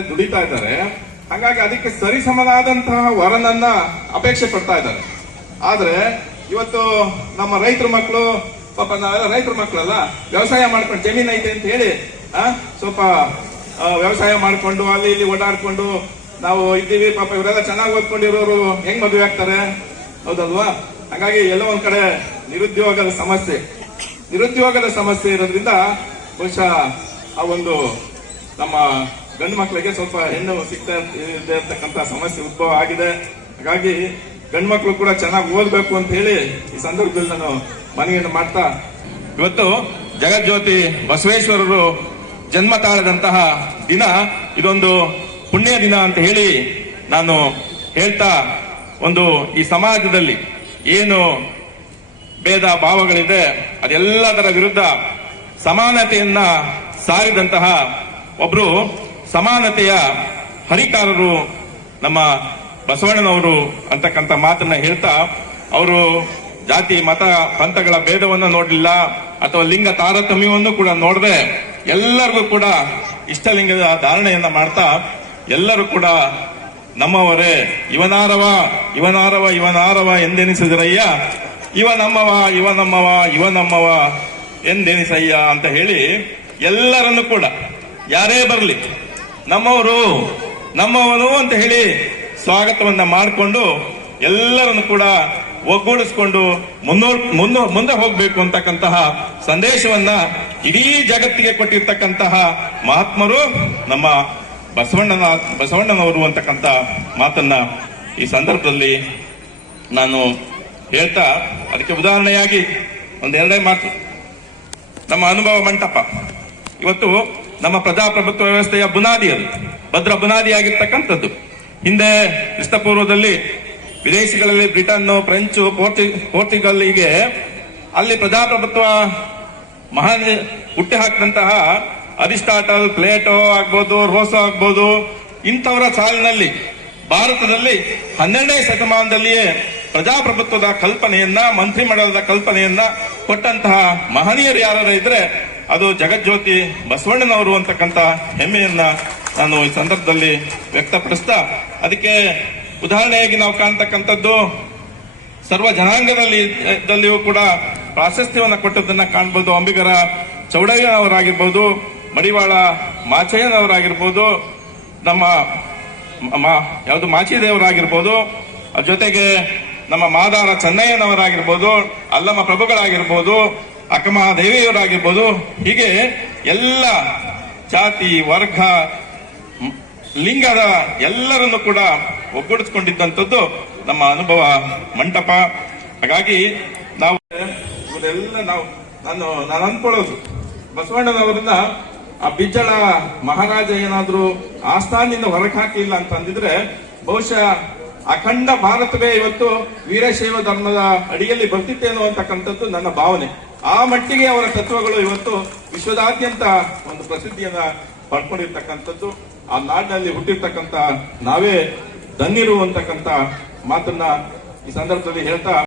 ದುಡಿತಾ ಇದ್ದಾರೆ. ಹಾಗಾಗಿ ಅದಕ್ಕೆ ಸರಿಸಮನಾದಂತಹ ವರನನ್ನ ಅಪೇಕ್ಷೆ ಪಡ್ತಾ ಇದ್ದಾರೆ. ಆದ್ರೆ ಇವತ್ತು ನಮ್ಮ ರೈತರ ಮಕ್ಕಳು ಪಾಪ ನಾವೆಲ್ಲ ರೈತರ ಮಕ್ಕಳಲ್ಲ ವ್ಯವಸಾಯ ಮಾಡ್ಕೊಂಡು ಜಮೀನ್ ಐತೆ ಅಂತ ಹೇಳಿ ಆ, ಸ್ವಲ್ಪ ವ್ಯವಸಾಯ ಮಾಡ್ಕೊಂಡು ಅಲ್ಲಿ ಇಲ್ಲಿ ಓಡಾಡ್ಕೊಂಡು ನಾವು ಇದ್ದೀವಿ. ಪಾಪ ಇವರೆಲ್ಲ ಚೆನ್ನಾಗಿ ಓದ್ಕೊಂಡಿರೋರು ಹೆಂಗ್ ಮದುವೆ ಆಗ್ತಾರೆ? ಹೌದಲ್ವಾ? ಹಾಗಾಗಿ ಎಲ್ಲ ಒಂದ್ ಕಡೆ ನಿರುದ್ಯೋಗದ ಸಮಸ್ಯೆ. ನಿರುದ್ಯೋಗದ ಸಮಸ್ಯೆ ಇರೋದ್ರಿಂದ ಬಹುಶಃ ಆ ಒಂದು ನಮ್ಮ ಗಂಡು ಮಕ್ಕಳಿಗೆ ಸ್ವಲ್ಪ ಹೆಣ್ಣು ಸಿಗ್ತಾ ಇದೆ ಇರ್ತಕ್ಕಂಥ ಸಮಸ್ಯೆ ಉದ್ಭವ ಆಗಿದೆ. ಹಾಗಾಗಿ ಗಂಡು ಮಕ್ಕಳು ಕೂಡ ಚೆನ್ನಾಗಿ ಓದಬೇಕು ಅಂತ ಹೇಳಿ ಈ ಸಂದರ್ಭದಲ್ಲಿ ನಾನು ಮನವಿಯನ್ನು ಮಾಡ್ತಾ ಇವತ್ತು ಜಗಜ್ಯೋತಿ ಬಸವೇಶ್ವರರು ಜನ್ಮ ತಾಳದಂತಹ ದಿನ, ಇದೊಂದು ಪುಣ್ಯ ದಿನ ಅಂತ ಹೇಳಿ ನಾನು ಹೇಳ್ತಾ ಒಂದು ಈ ಸಮಾಜದಲ್ಲಿ ಏನು ಭೇದ ಭಾವಗಳಿದೆ, ಅದೆಲ್ಲದರ ವಿರುದ್ಧ ಸಮಾನತೆಯನ್ನ ಸಾರಿದಂತಹ ಒಬ್ರು ಸಮಾನತೆಯ ಹರಿಕಾರರು ನಮ್ಮ ಬಸವಣ್ಣನವರು ಅಂತಕ್ಕಂಥ ಮಾತನ್ನ ಹೇಳ್ತಾ, ಅವರು ಜಾತಿ, ಮತ, ಪಂಥಗಳ ಭೇದವನ್ನು ನೋಡಲಿಲ್ಲ, ಅಥವಾ ಲಿಂಗ ತಾರತಮ್ಯವನ್ನು ಕೂಡ ನೋಡದೆ ಎಲ್ಲರಿಗೂ ಕೂಡ ಇಷ್ಟಲಿಂಗದ ಧಾರಣೆಯನ್ನ ಮಾಡ್ತಾ, ಎಲ್ಲರೂ ಕೂಡ ನಮ್ಮವರೇ, ಇವನಾರವ ಇವನಾರವ ಇವನಾರವ ಎಂದೆನಿಸಿದ್ರಯ್ಯ, ಇವ ನಮ್ಮವ ಇವ ನಮ್ಮವ ಇವ ನಮ್ಮವ ಎಂದೆನಿಸಯ್ಯ ಅಂತ ಹೇಳಿ ಎಲ್ಲರನ್ನು ಕೂಡ, ಯಾರೇ ಬರಲಿ ನಮ್ಮವರು, ನಮ್ಮವನು ಅಂತ ಹೇಳಿ ಸ್ವಾಗತವನ್ನ ಮಾಡಿಕೊಂಡು ಎಲ್ಲರನ್ನು ಕೂಡ ಒಗ್ಗೂಡಿಸ್ಕೊಂಡು ಮುಂದೆ ಹೋಗಬೇಕು ಅಂತಕ್ಕಂತಹ ಸಂದೇಶವನ್ನ ಇಡೀ ಜಗತ್ತಿಗೆ ಕೊಟ್ಟಿರ್ತಕ್ಕಂತಹ ಮಹಾತ್ಮರು, ನಮ್ಮ ಬಸವಣ್ಣನ, ಬಸವಣ್ಣನವರು ಅಂತಕ್ಕಂಥ ಮಾತನ್ನ ಈ ಸಂದರ್ಭದಲ್ಲಿ ನಾನು ಹೇಳ್ತಾ, ಅದಕ್ಕೆ ಉದಾಹರಣೆಯಾಗಿ ಒಂದೆರಡೇ ಮಾತು. ನಮ್ಮ ಅನುಭವ ಮಂಟಪ. ಇವತ್ತು ನಮ್ಮ ಪ್ರಜಾಪ್ರಭುತ್ವ ವ್ಯವಸ್ಥೆಯ ಬುನಾದಿ ಅದು ಭದ್ರ ಬುನಾದಿಯಾಗಿರ್ತಕ್ಕಂಥದ್ದು. ಹಿಂದೆ ಕ್ರಿಸ್ತಪೂರ್ವದಲ್ಲಿ ವಿದೇಶಿಗಳಲ್ಲಿ ಬ್ರಿಟನ್ ಫ್ರೆಂಚು, ಪೋರ್ಚು ಹೀಗೆ ಅಲ್ಲಿ ಪ್ರಜಾಪ್ರಭುತ್ವ ಮಹಾನ್ ಹುಟ್ಟಿ ಹಾಕಿದಂತಹ ಅರಿಸ್ಟಾಟಲ್, ಪ್ಲೇಟೋ ಆಗ್ಬೋದು, ರೋಸೋ ಆಗ್ಬೋದು, ಇಂಥವರ ಸಾಲಿನಲ್ಲಿ ಭಾರತದಲ್ಲಿ ಹನ್ನೆರಡನೇ ಶತಮಾನದಲ್ಲಿಯೇ ಪ್ರಜಾಪ್ರಭುತ್ವದ ಕಲ್ಪನೆಯನ್ನ, ಮಂತ್ರಿಮಂಡಲದ ಕಲ್ಪನೆಯನ್ನ ಕೊಟ್ಟಂತಹ ಮಹನೀಯರು ಯಾರು ಇದ್ರೆ ಅದು ಜಗಜ್ಯೋತಿ ಬಸವಣ್ಣನವರು ಅಂತಕ್ಕಂಥ ಹೆಮ್ಮೆಯನ್ನ ನಾನು ಈ ಸಂದರ್ಭದಲ್ಲಿ ವ್ಯಕ್ತಪಡಿಸ್ತಾ, ಅದಕ್ಕೆ ಉದಾಹರಣೆಯಾಗಿ ನಾವು ಕಾಣ್ತಕ್ಕಂಥದ್ದು, ಸರ್ವ ಜನಾಂಗದಲ್ಲಿ, ದಲ್ಲಿಯೂ ಕೂಡ ಪ್ರಾಶಸ್ತ್ಯವನ್ನು ಕೊಟ್ಟದ್ದನ್ನ ಕಾಣ್ಬೋದು. ಅಂಬಿಗರ ಚೌಡಯ್ಯನವರಾಗಿರ್ಬೋದು, ಮಡಿವಾಳ ಮಾಚಯ್ಯನವರಾಗಿರ್ಬೋದು, ನಮ್ಮ ಯಾವುದು ಮಾಚಿದೇವರಾಗಿರ್ಬೋದು ಜೊತೆಗೆ ನಮ್ಮ ಮಾದಾರ ಚೆನ್ನಯ್ಯನವರಾಗಿರ್ಬೋದು, ಅಲ್ಲಮ್ಮ ಪ್ರಭುಗಳಾಗಿರ್ಬೋದು ಅಕ್ಕಮಹಾದೇವಿಯವರಾಗಿರ್ಬೋದು ಹೀಗೆ ಎಲ್ಲ ಜಾತಿ, ವರ್ಗ ಲಿಂಗದ ಎಲ್ಲರನ್ನು ಕೂಡ ಒಗ್ಗೂಡಿಸ್ಕೊಂಡಿದ್ದಂಥದ್ದು ನಮ್ಮ ಅನುಭವ ಮಂಟಪ. ಹಾಗಾಗಿ ನಾವು ಇವರೆಲ್ಲ ನಾವು, ನಾನು ನಾನು ಅನ್ಕೊಳ್ಳೋದು ಬಸವಣ್ಣನವರನ್ನ ಆ ಬಿಜ್ಜಳ ಮಹಾರಾಜ ಏನಾದ್ರೂ ಆಸ್ಥಾನದಿಂದ ಹೊರಗೆ ಹಾಕಿಲ್ಲ ಅಂತಂದಿದ್ರೆ ಬಹುಶಃ ಅಖಂಡ ಭಾರತವೇ ಇವತ್ತು ವೀರಶೈವ ಧರ್ಮದ ಅಡಿಯಲ್ಲಿ ಬರ್ತಿತ್ತೇನೋ ಅಂತಕ್ಕಂಥದ್ದು ನನ್ನ ಭಾವನೆ. ಆ ಮಟ್ಟಿಗೆ ಅವರ ತತ್ವಗಳು ಇವತ್ತು ವಿಶ್ವದಾದ್ಯಂತ ಒಂದು ಪ್ರಸಿದ್ಧಿಯನ್ನ ಪಡ್ಕೊಂಡಿರ್ತಕ್ಕಂಥದ್ದು. ಆ ನಾಡಿನಲ್ಲಿ ಹುಟ್ಟಿರ್ತಕ್ಕಂಥ ನಾವೇ ಧನ್ಯರು ಅಂತಕ್ಕಂಥ ಮಾತನ್ನ ಈ ಸಂದರ್ಭದಲ್ಲಿ ಹೇಳ್ತಾ